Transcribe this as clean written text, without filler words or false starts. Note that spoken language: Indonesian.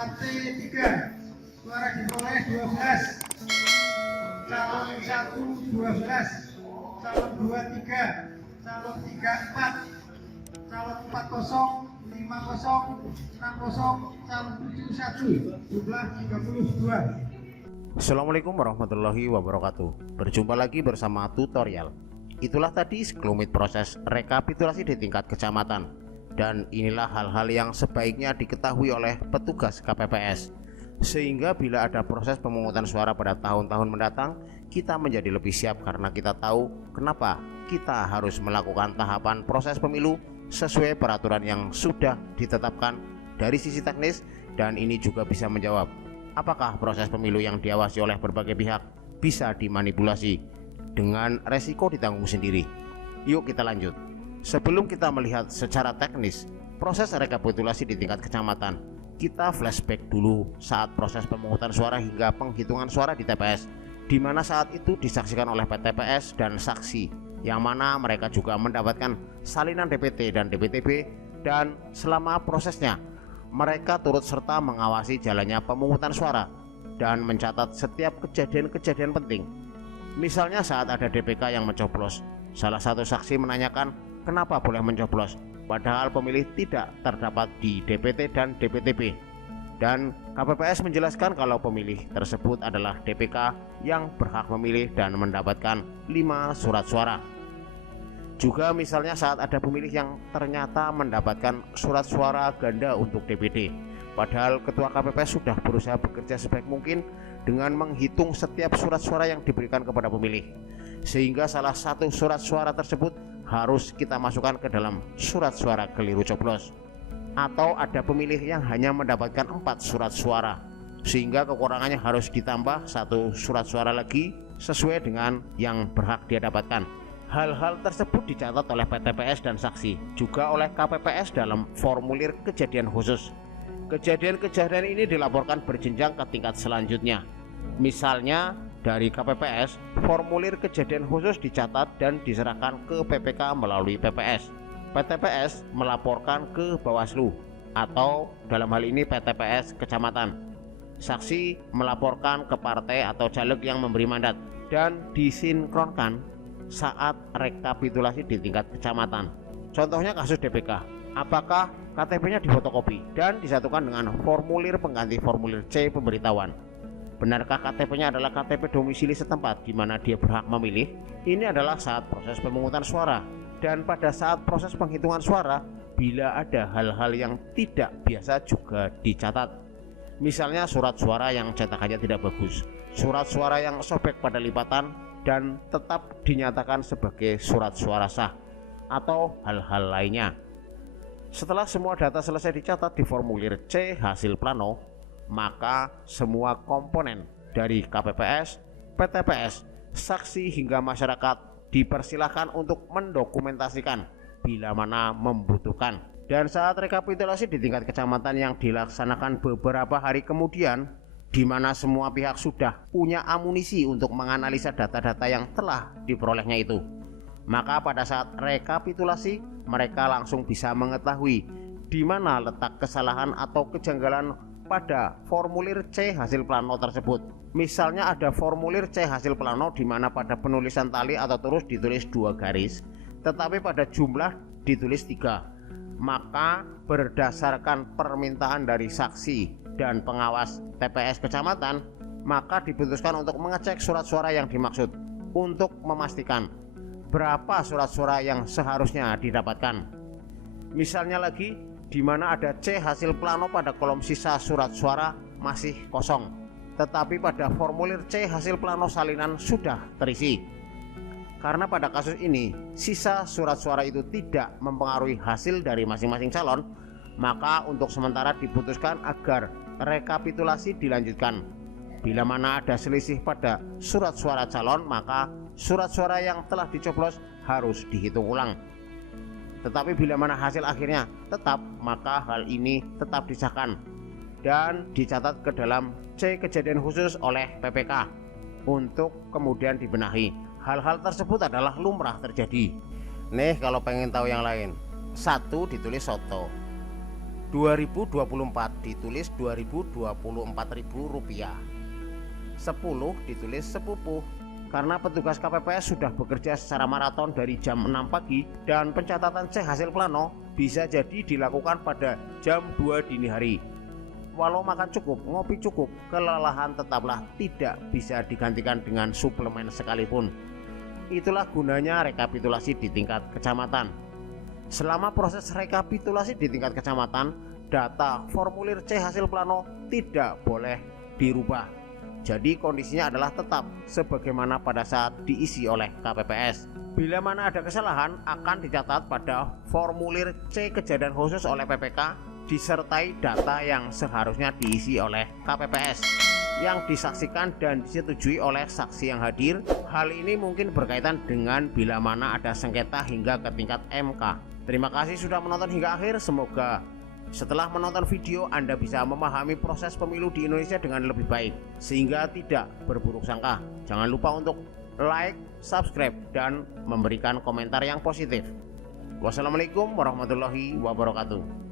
AC3 suara diperoleh 12, calon 1 12, calon 2 3, calon 3 4, calon 40 50 60, calon 7 1, jumlah 32. Assalamualaikum warahmatullahi wabarakatuh. Berjumpa lagi bersama tutorial. Itulah tadi sekelumit proses rekapitulasi di tingkat kecamatan. Dan inilah hal-hal yang sebaiknya diketahui oleh petugas KPPS, sehingga bila ada proses pemungutan suara pada tahun-tahun mendatang, kita menjadi lebih siap karena kita tahu kenapa kita harus melakukan tahapan proses pemilu sesuai peraturan yang sudah ditetapkan dari sisi teknis. Dan ini juga bisa menjawab apakah proses pemilu yang diawasi oleh berbagai pihak bisa dimanipulasi dengan resiko ditanggung sendiri. Yuk kita lanjut. Sebelum kita melihat secara teknis proses rekapitulasi di tingkat kecamatan, kita flashback dulu saat proses pemungutan suara hingga penghitungan suara di TPS, di mana saat itu disaksikan oleh PTPS dan saksi, yang mana mereka juga mendapatkan salinan DPT dan DPTB, dan selama prosesnya mereka turut serta mengawasi jalannya pemungutan suara dan mencatat setiap kejadian-kejadian penting. Misalnya saat ada DPK yang mencoblos, salah satu saksi menanyakan kenapa boleh mencoblos padahal pemilih tidak terdapat di DPT dan DPTB, dan KPPS menjelaskan kalau pemilih tersebut adalah DPK yang berhak memilih dan mendapatkan 5 surat suara. Juga misalnya saat ada pemilih yang ternyata mendapatkan surat suara ganda untuk DPD, padahal ketua KPPS sudah berusaha bekerja sebaik mungkin dengan menghitung setiap surat suara yang diberikan kepada pemilih, sehingga salah satu surat suara tersebut harus kita masukkan ke dalam surat suara keliru coblos. Atau ada pemilih yang hanya mendapatkan 4 surat suara, sehingga kekurangannya harus ditambah 1 surat suara lagi sesuai dengan yang berhak dia dapatkan. Hal-hal tersebut dicatat oleh PTPS dan saksi, juga oleh KPPS dalam formulir kejadian khusus. Kejadian-kejadian ini dilaporkan berjenjang ke tingkat selanjutnya. Misalnya dari KPPS, formulir kejadian khusus dicatat dan diserahkan ke PPK melalui PPS. PTPS melaporkan ke Bawaslu atau dalam hal ini PTPS kecamatan. Saksi melaporkan ke partai atau caleg yang memberi mandat, dan disinkronkan saat rekapitulasi di tingkat kecamatan. Contohnya kasus DPK, apakah KTP-nya difotokopi dan disatukan dengan formulir pengganti formulir C pemberitahuan? Benarkah KTP-nya adalah KTP domisili setempat di mana dia berhak memilih? Ini adalah saat proses pemungutan suara. Dan pada saat proses penghitungan suara, bila ada hal-hal yang tidak biasa juga dicatat. Misalnya surat suara yang cetakannya tidak bagus, surat suara yang sobek pada lipatan dan tetap dinyatakan sebagai surat suara sah, atau hal-hal lainnya. Setelah semua data selesai dicatat di formulir C hasil plano, maka semua komponen dari KPPS, PTPS, saksi hingga masyarakat dipersilahkan untuk mendokumentasikan bila mana membutuhkan. Dan saat rekapitulasi di tingkat kecamatan yang dilaksanakan beberapa hari kemudian, di mana semua pihak sudah punya amunisi untuk menganalisa data-data yang telah diperolehnya itu, maka pada saat rekapitulasi mereka langsung bisa mengetahui di mana letak kesalahan atau kejanggalan pada formulir C hasil plano tersebut. Misalnya ada formulir C hasil plano di mana pada penulisan tali atau turus ditulis 2 garis, tetapi pada jumlah ditulis 3. Maka berdasarkan permintaan dari saksi dan pengawas TPS kecamatan, maka diputuskan untuk mengecek surat suara yang dimaksud untuk memastikan berapa surat suara yang seharusnya didapatkan. Misalnya lagi di mana ada C hasil plano pada kolom sisa surat suara masih kosong, tetapi pada formulir C hasil plano salinan sudah terisi. Karena pada kasus ini sisa surat suara itu tidak mempengaruhi hasil dari masing-masing calon, maka untuk sementara diputuskan agar rekapitulasi dilanjutkan. Bila mana ada selisih pada surat suara calon, maka surat suara yang telah dicoblos harus dihitung ulang. Tetapi bila mana hasil akhirnya tetap, maka hal ini tetap disahkan dan dicatat ke dalam C kejadian khusus oleh PPK untuk kemudian dibenahi. Hal-hal tersebut adalah lumrah terjadi. Nih kalau pengen tahu yang lain, 1 ditulis soto, 2024 ditulis Rp2024.000, 10 ditulis sepupuh. Karena petugas KPPS sudah bekerja secara maraton dari jam 6 pagi dan pencatatan C hasil plano bisa jadi dilakukan pada jam 2 dini hari. Walau makan cukup, ngopi cukup, kelelahan tetaplah tidak bisa digantikan dengan suplemen sekalipun. Itulah gunanya rekapitulasi di tingkat kecamatan. Selama proses rekapitulasi di tingkat kecamatan, data formulir C hasil plano tidak boleh dirubah. Jadi kondisinya adalah tetap sebagaimana pada saat diisi oleh KPPS. Bila mana ada kesalahan akan dicatat pada formulir C kejadian khusus oleh PPK disertai data yang seharusnya diisi oleh KPPS yang disaksikan dan disetujui oleh saksi yang hadir. Hal ini mungkin berkaitan dengan bila mana ada sengketa hingga ke tingkat MK. Terima kasih sudah menonton hingga akhir. Semoga setelah menonton video Anda bisa memahami proses pemilu di Indonesia dengan lebih baik sehingga tidak berburuk sangka. Jangan lupa untuk like, subscribe, dan memberikan komentar yang positif. Wassalamualaikum warahmatullahi wabarakatuh.